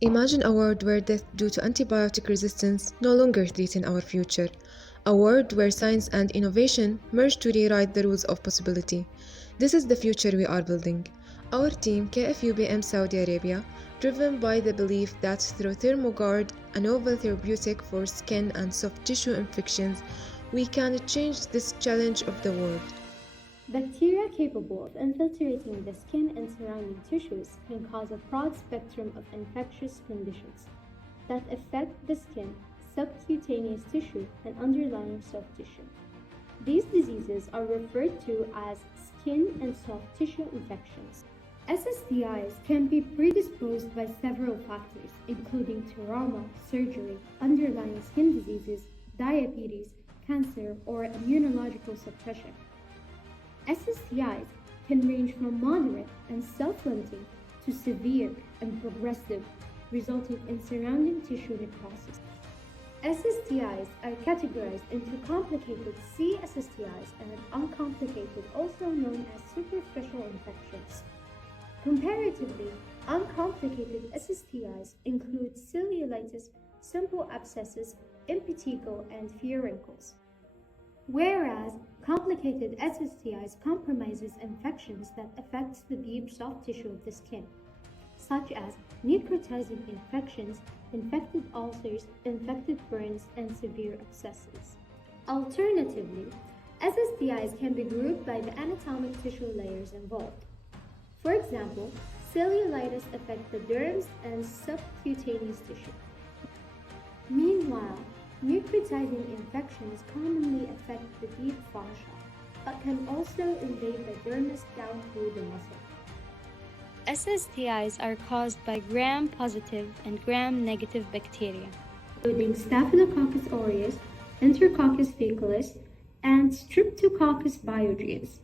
Imagine a world where death due to antibiotic resistance no longer threatens our future. A world where science and innovation merge to rewrite the rules of possibility. This is the future we are building. Our team, KFUPM Saudi Arabia, driven by the belief that through ThermoGuard, a novel therapeutic for skin and soft tissue infections, we can change this challenge of the world. Bacteria capable of infiltrating the skin and surrounding tissues can cause a broad spectrum of infectious conditions that affect the skin, subcutaneous tissue, and underlying soft tissue. These diseases are referred to as skin and soft tissue infections. SSTIs can be predisposed by several factors, including trauma, surgery, underlying skin diseases, diabetes, cancer, or immunological suppression. SSTIs can range from moderate and self-limiting to severe and progressive, resulting in surrounding tissue necrosis. SSTIs are categorized into complicated C-SSTIs and uncomplicated, also known as superficial infections. Comparatively, uncomplicated SSTIs include cellulitis, simple abscesses, impetigo, and furuncles. Whereas complicated SSTIs compromises infections that affect the deep soft tissue of the skin, such as necrotizing infections, infected ulcers, infected burns, and severe abscesses. Alternatively, SSTIs can be grouped by the anatomic tissue layers involved. For example, cellulitis affects the dermis and subcutaneous tissue. Meanwhile, necrotizing infections commonly affect the deep fascia, but can also invade the dermis down through the muscle. SSTIs are caused by gram-positive and gram-negative bacteria, including Staphylococcus aureus, Enterococcus faecalis, and Streptococcus biogenes.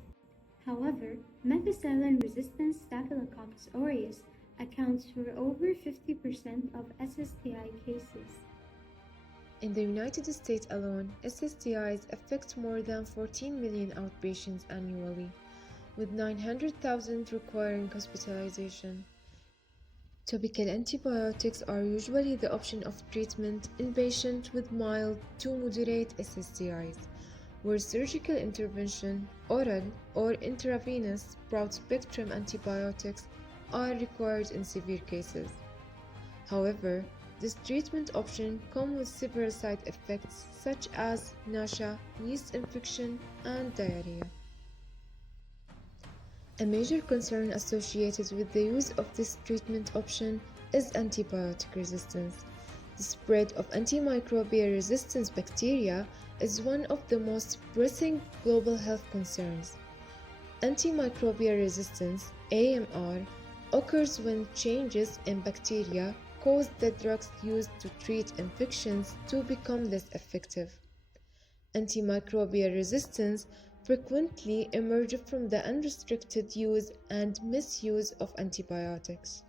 However, methicillin-resistant Staphylococcus aureus accounts for over 50% of SSTI cases. In the United States alone, SSTIs affect more than 14 million outpatients annually, with 900,000 requiring hospitalization. Topical antibiotics are usually the option of treatment in patients with mild to moderate SSTIs, where surgical intervention, oral or intravenous broad-spectrum antibiotics are required in severe cases. However, this treatment option comes with several side effects such as nausea, yeast infection, and diarrhea. A major concern associated with the use of this treatment option is antibiotic resistance. The spread of antimicrobial resistance bacteria is one of the most pressing global health concerns. Antimicrobial resistance, AMR, occurs when changes in bacteria cause the drugs used to treat infections to become less effective. Antimicrobial resistance frequently emerges from the unrestricted use and misuse of antibiotics.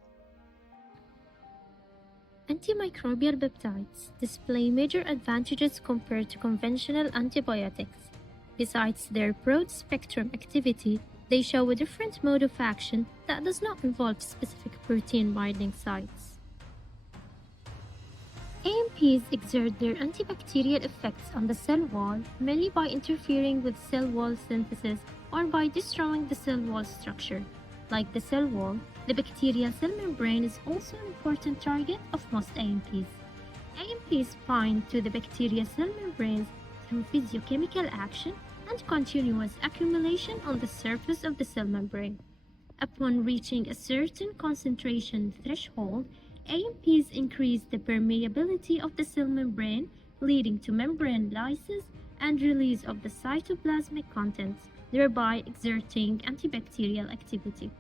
Antimicrobial peptides display major advantages compared to conventional antibiotics. Besides their broad-spectrum activity, they show a different mode of action that does not involve specific protein binding sites. AMPs exert their antibacterial effects on the cell wall mainly by interfering with cell wall synthesis or by destroying the cell wall structure. Like the cell wall, the bacterial cell membrane is also an important target of most AMPs. AMPs bind to the bacterial cell membranes through physiochemical action and continuous accumulation on the surface of the cell membrane. Upon reaching a certain concentration threshold, AMPs increase the permeability of the cell membrane, leading to membrane lysis and release of the cytoplasmic contents, thereby exerting antibacterial activity.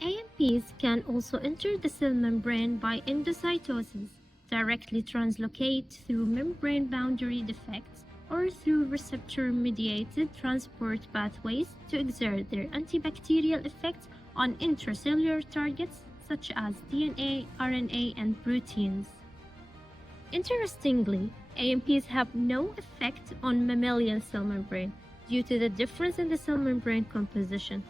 AMPs can also enter the cell membrane by endocytosis, directly translocate through membrane boundary defects, or through receptor-mediated transport pathways to exert their antibacterial effects on intracellular targets such as DNA, RNA, and proteins. Interestingly, AMPs have no effect on mammalian cell membrane due to the difference in the cell membrane composition.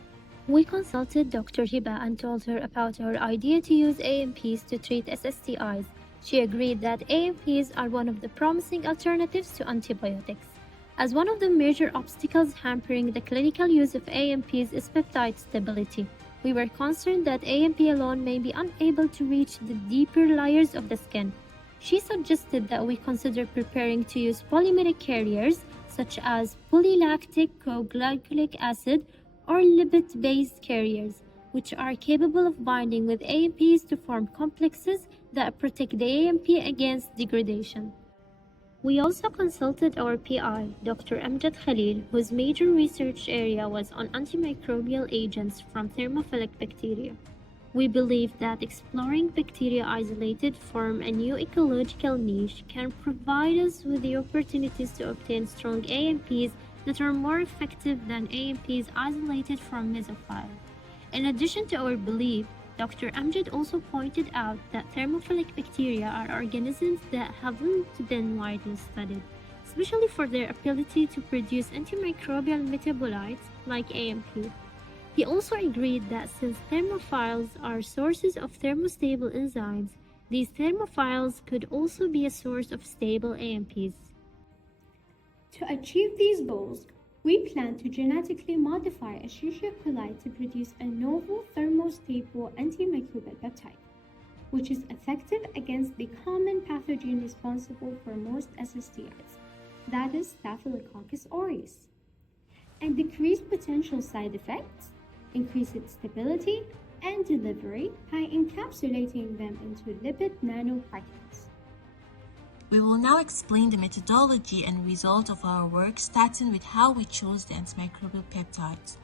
We consulted Dr. Hiba and told her about our idea to use AMPs to treat SSTIs. She agreed that AMPs are one of the promising alternatives to antibiotics. As one of the major obstacles hampering the clinical use of AMPs is peptide stability, we were concerned that AMP alone may be unable to reach the deeper layers of the skin. She suggested that we consider preparing to use polymeric carriers such as polylactic co-glycolic acid or lipid-based carriers, which are capable of binding with AMPs to form complexes that protect the AMP against degradation. We also consulted our PI, Dr. Amjad Khalil, whose major research area was on antimicrobial agents from thermophilic bacteria. We believe that exploring bacteria isolated from a new ecological niche can provide us with the opportunities to obtain strong AMPs that are more effective than AMPs isolated from mesophile. In addition to our belief, Dr. Amjad also pointed out that thermophilic bacteria are organisms that haven't been widely studied, especially for their ability to produce antimicrobial metabolites like AMP. He also agreed that since thermophiles are sources of thermostable enzymes, these thermophiles could also be a source of stable AMPs. To achieve these goals, we plan to genetically modify Escherichia coli to produce a novel thermostable antimicrobial peptide, which is effective against the common pathogen responsible for most SSTIs, that is Staphylococcus aureus, and decrease potential side effects, increase its stability and delivery by encapsulating them into lipid nanoparticles. We will now explain the methodology and result of our work, starting with how we chose the antimicrobial peptides.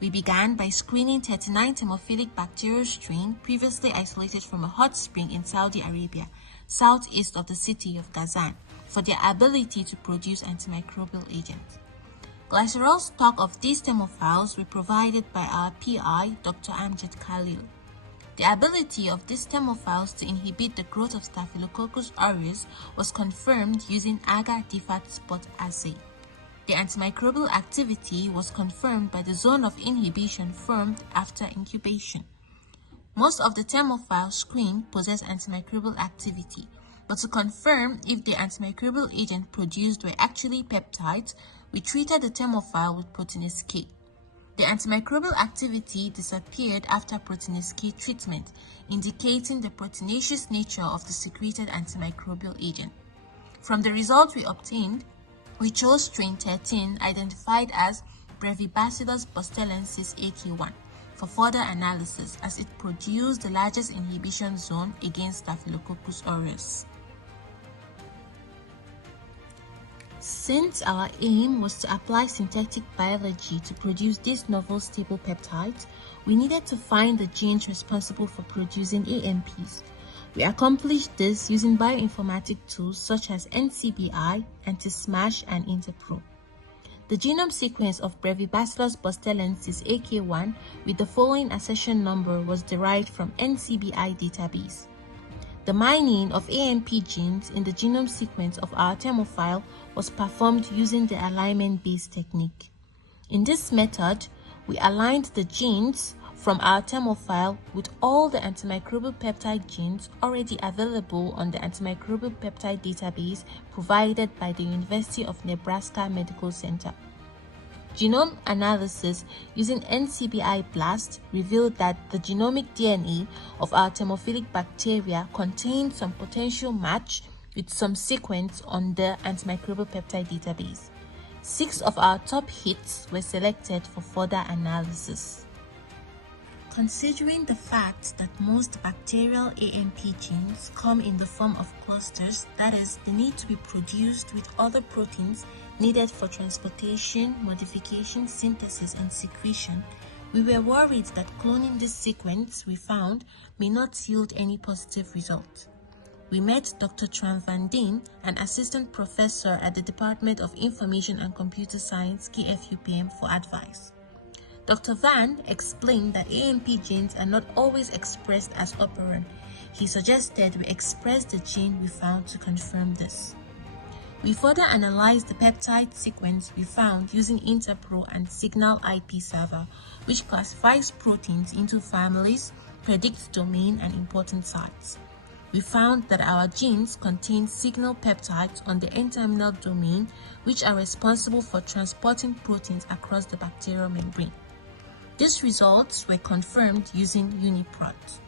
We began by screening 39 thermophilic bacterial strains previously isolated from a hot spring in Saudi Arabia, southeast of the city of Gazan, for their ability to produce antimicrobial agents. Glycerol stock of these thermophiles were provided by our PI, Dr. Amjad Khalil. The ability of these thermophiles to inhibit the growth of Staphylococcus aureus was confirmed using agar-Diffat spot assay. The antimicrobial activity was confirmed by the zone of inhibition formed after incubation. Most of the thermophiles screened possess antimicrobial activity, but to confirm if the antimicrobial agent produced were actually peptides, we treated the thermophile with proteinase K. The antimicrobial activity disappeared after proteinase K treatment, indicating the proteinaceous nature of the secreted antimicrobial agent. From the results we obtained, we chose strain 13, identified as Brevibacillus bustalensis AK1, for further analysis, as it produced the largest inhibition zone against Staphylococcus aureus. Since our aim was to apply synthetic biology to produce these novel stable peptides, we needed to find the genes responsible for producing AMPs. We accomplished this using bioinformatic tools such as NCBI, Anti-SMASH, and Interpro. The genome sequence of Brevibacillus bustalensis AK1 with the following accession number was derived from NCBI database. The mining of AMP genes in the genome sequence of our thermophile was performed using the alignment-based technique. In this method, we aligned the genes from our thermophile with all the antimicrobial peptide genes already available on the antimicrobial peptide database provided by the University of Nebraska Medical Center. Genome analysis using NCBI BLAST revealed that the genomic DNA of our thermophilic bacteria contained some potential match with some sequence on the antimicrobial peptide database. 6 of our top hits were selected for further analysis. Considering the fact that most bacterial AMP genes come in the form of clusters, that is, they need to be produced with other proteins needed for transportation, modification, synthesis, and secretion, we were worried that cloning this sequence we found may not yield any positive result. We met Dr. Tran Van Dien, an assistant professor at the Department of Information and Computer Science, KFUPM, for advice. Dr. Van explained that AMP genes are not always expressed as operon. He suggested we express the gene we found to confirm this. We further analyzed the peptide sequence we found using Interpro and Signal IP server, which classifies proteins into families, predicts domain and important sites. We found that our genes contain signal peptides on the N-terminal domain, which are responsible for transporting proteins across the bacterial membrane. These results were confirmed using UniProt.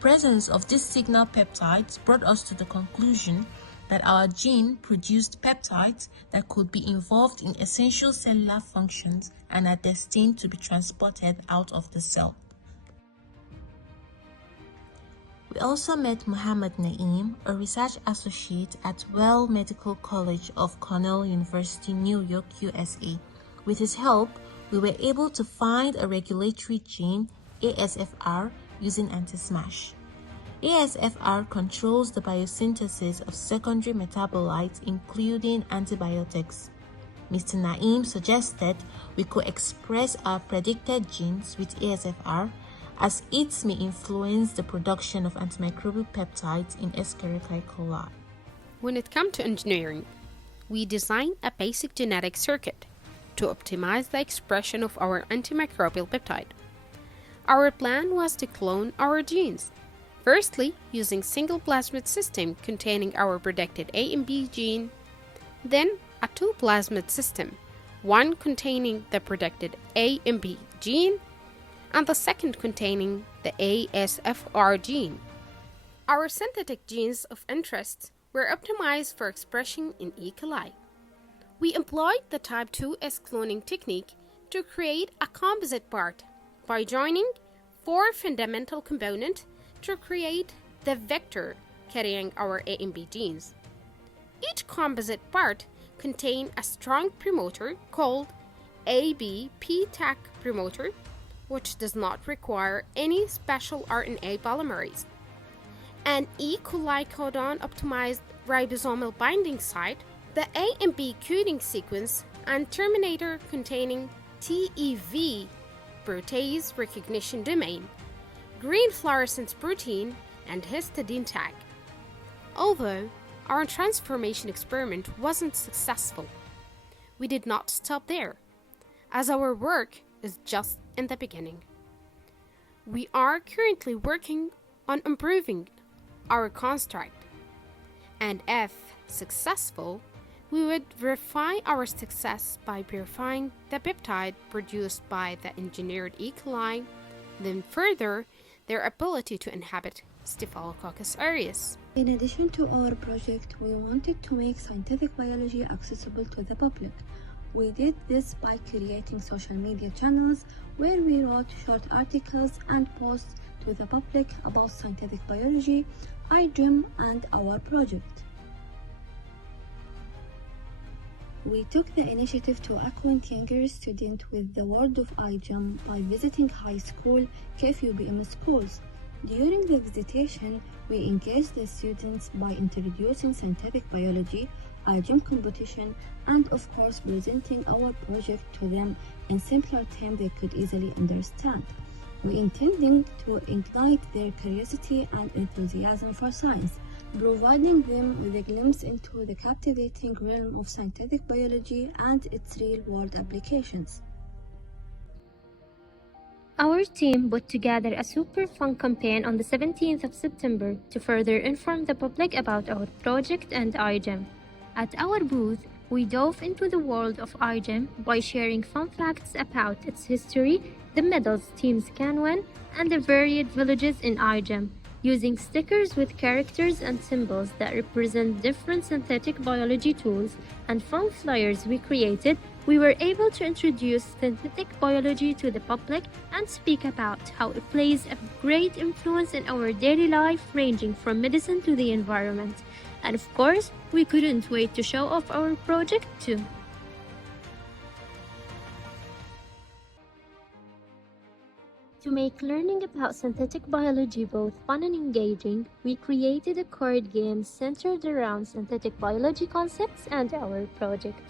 Presence of these signal peptides brought us to the conclusion that our gene produced peptides that could be involved in essential cellular functions and are destined to be transported out of the cell. We also met Muhammad Naeem, a research associate at Well Medical College of Cornell University, New York, USA. With his help, we were able to find a regulatory gene, ASFR, using anti-SMASH. ASFR controls the biosynthesis of secondary metabolites, including antibiotics. Mr. Naeem suggested we could express our predicted genes with ASFR, as it may influence the production of antimicrobial peptides in Escherichia coli. When it comes to engineering, we designed a basic genetic circuit to optimize the expression of our antimicrobial peptide. Our plan was to clone our genes, firstly using single plasmid system containing our predicted A and B gene, then a two plasmid system, one containing the predicted A and B gene, and the second containing the ASFR gene. Our synthetic genes of interest were optimized for expression in E. coli. We employed the type 2S cloning technique to create a composite part by joining four fundamental components to create the vector carrying our A and B genes. Each composite part contains a strong promoter called ABP-TAC promoter, which does not require any special RNA polymerase, an E. coli codon optimized ribosomal binding site, the A and B coding sequence, and terminator containing TEV protease recognition domain, green fluorescence protein, and histidine tag. Although our transformation experiment wasn't successful, we did not stop there, as our work is just in the beginning. We are currently working on improving our construct, and if successful, we would verify our success by purifying the peptide produced by the engineered E. coli, then further their ability to inhabit Staphylococcus aureus. In addition to our project, we wanted to make scientific biology accessible to the public. We did this by creating social media channels where we wrote short articles and posts to the public about scientific biology, iGEM, and our project. We took the initiative to acquaint younger students with the world of iGEM by visiting high school KFUPM schools. During the visitation, we engaged the students by introducing scientific biology, iGEM competition, and of course presenting our project to them in simpler terms they could easily understand. We intended to ignite their curiosity and enthusiasm for science, providing them with a glimpse into the captivating realm of synthetic biology and its real-world applications. Our team put together a super fun campaign on the 17th of September to further inform the public about our project and iGEM. At our booth, we dove into the world of iGEM by sharing fun facts about its history, the medals teams can win, and the varied villages in iGEM. Using stickers with characters and symbols that represent different synthetic biology tools and fun flyers we created, we were able to introduce synthetic biology to the public and speak about how it plays a great influence in our daily life, ranging from medicine to the environment. And of course, we couldn't wait to show off our project too. To make learning about synthetic biology both fun and engaging, we created a card game centered around synthetic biology concepts and our project.